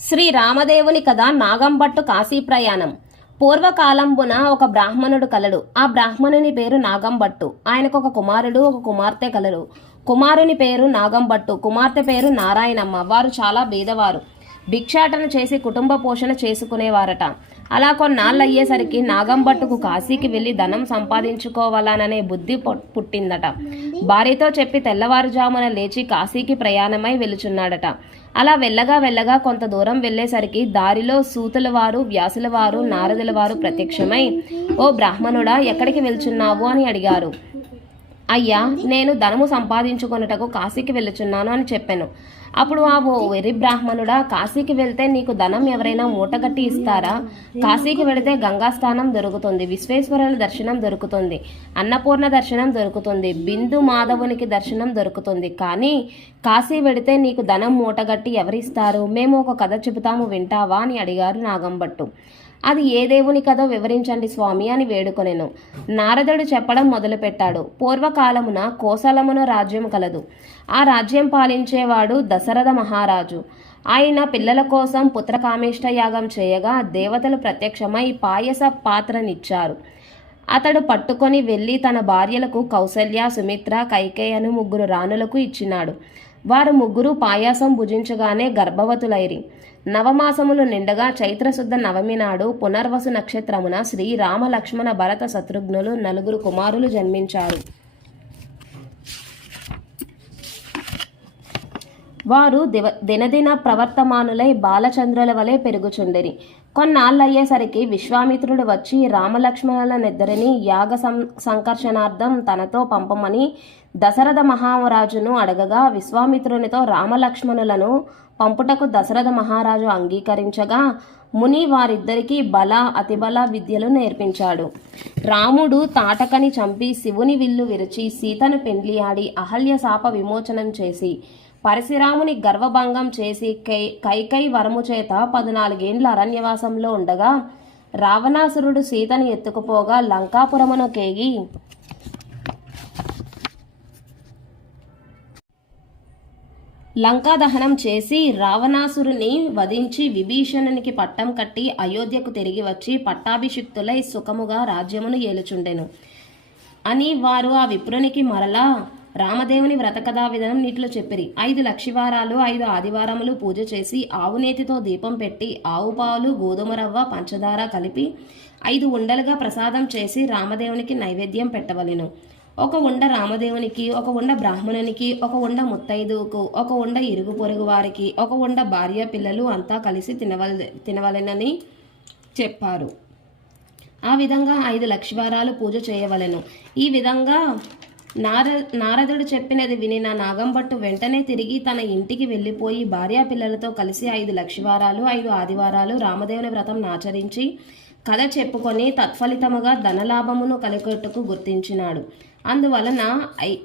శ్రీ రామదేవుని కథ నాగంబట్టు కాశీ ప్రయాణం. పూర్వకాలంబున ఒక బ్రాహ్మణుడు కలడు. ఆ బ్రాహ్మణుని పేరు నాగంబట్టు. ఆయనకు ఒక కుమారుడు ఒక కుమార్తె కలరు. కుమారుని పేరు నాగంబట్టు కుమార్తె పేరు నారాయణమ్మ. వారు చాలా బీదవారు. భిక్షాటన చేసి కుటుంబ పోషణ చేసుకునేవారట. అలా కొన్నాళ్ళు అయ్యేసరికి నాగంబట్టుకు కాశీకి వెళ్ళి ధనం సంపాదించుకోవాలననే బుద్ధి పుట్టిందట. భార్యతో చెప్పి తెల్లవారుజామున లేచి కాశీకి ప్రయాణమై వెలుచున్నాడట అలా వెళ్ళగా వెళ్ళగా కొంత దూరం వెళ్ళేసరికి దారిలో సూతుల వారు వ్యాసుల వారు నారదుల వారు ప్రత్యక్షమై ఓ బ్రాహ్మణుడా ఎక్కడికి వెళ్చున్నావు? అని అడిగారు. అయ్యా నేను ధనము సంపాదించుకొనుటకు కాశీకి వెళ్ళుచున్నాను అని చెప్పాను. అప్పుడు ఆ ఓ వెర్రి బ్రాహ్మణుడా కాశీకి వెళ్తే నీకు ధనం ఎవరైనా మూటగట్టి ఇస్తారా? కాశీకి వెళితే గంగాస్థానం దొరుకుతుంది విశ్వేశ్వరుల దర్శనం దొరుకుతుంది అన్నపూర్ణ దర్శనం దొరుకుతుంది బిందు మాధవునికి దర్శనం దొరుకుతుంది. కానీ కాశీ వెళితే నీకు ధనం మూటగట్టి ఎవరిస్తారు? మేము ఒక కథ చెబుతాము వింటావా? అని అడిగారు నాగంభట్టు అది ఏ దేవుని కథో వివరించండి స్వామి అని వేడుకొనెను. నారదుడు చెప్పడం మొదలుపెట్టాడు. పూర్వకాలమున కోసలమున రాజ్యం కలదు. ఆ రాజ్యం పాలించేవాడు దశరథ మహారాజు. ఆయన పిల్లల కోసం పుత్రకామేష్ట యాగం చేయగా దేవతలు ప్రత్యక్షమై పాయస పాత్రనిచ్చారు. అతడు పట్టుకొని వెళ్ళి తన భార్యలకు కౌసల్య సుమిత్ర కైకేయను ముగ్గురు రాణులకు ఇచ్చినాడు. వారు ముగ్గురు పాయాసం భుజించగానే గర్భవతులైరి. నవమాసములు నిండగా చైత్రశుద్ధ నవమి నాడు పునర్వసు నక్షత్రమున శ్రీ రామలక్ష్మణ భరత శత్రుఘ్నులు నలుగురు కుమారులు జన్మించారు. వారు దివ దినదిన ప్రవర్తమానులై బాలచంద్రుల వలె పెరుగుచుండిరి. కొన్నాళ్ళయ్యేసరికి విశ్వామిత్రుడు వచ్చి రామలక్ష్మణులనిద్దరిని యాగ సం సంకర్షణార్థం తనతో పంపమని దశరథ మహారాజును అడగగా విశ్వామిత్రునితో రామలక్ష్మణులను పంపుటకు దశరథ మహారాజు అంగీకరించగా ముని వారిద్దరికీ బల అతిబల విద్యలు నేర్పించాడు. రాముడు తాటకని చంపి శివుని విల్లు విరిచి సీతను పెండ్లియాడి అహల్య శాప విమోచనం చేసి పరశురాముని గర్వభంగం చేసి కై కైకై వరము చేత పద్నాలుగేండ్ల అరణ్యవాసంలో ఉండగా రావణాసురుడు సీతను ఎత్తుకుపోగా లంకాపురమును కేగి లంకా దహనం చేసి రావణాసురుని వధించి విభీషణునికి పట్టం కట్టి అయోధ్యకు తిరిగి వచ్చి పట్టాభిషిక్తులై సుఖముగా రాజ్యమును ఏలుచుండెను. అని వారు ఆ విప్రునికి మరలా రామదేవుని వ్రతకథా విధానం నీటిలో చెప్పిరి. ఐదు లక్షివారాలు ఐదు ఆదివారములు పూజ చేసి ఆవు నేతితో దీపం పెట్టి ఆవు పాలు గోధుమ రవ్వ పంచదార కలిపి ఐదు ఉండలుగా ప్రసాదం చేసి రామదేవునికి నైవేద్యం పెట్టవలెను. ఒక ఉండ రామదేవునికి ఒక ఉండ బ్రాహ్మణునికి ఒక ఉండ ముత్తైదువుకు ఒక ఉండ ఇరుగు పొరుగు వారికి ఒక ఉండ భార్య పిల్లలు అంతా కలిసి తినవల తినవలెనని చెప్పారు. ఆ విధంగా ఐదు లక్షవారాలు పూజ చేయవలెను. ఈ విధంగా నార నారదుడు చెప్పినది వినిన నాగంభట్టు వెంటనే తిరిగి తన ఇంటికి వెళ్ళిపోయి భార్యా పిల్లలతో కలిసి ఐదు లక్షవారాలు ఐదు ఆదివారాలు రామదేవుని వ్రతం ఆచరించి కథ చెప్పుకొని తత్ఫలితముగా ధనలాభమును కలిగొట్టుకు గుర్తించినాడు. అందువలన ఐ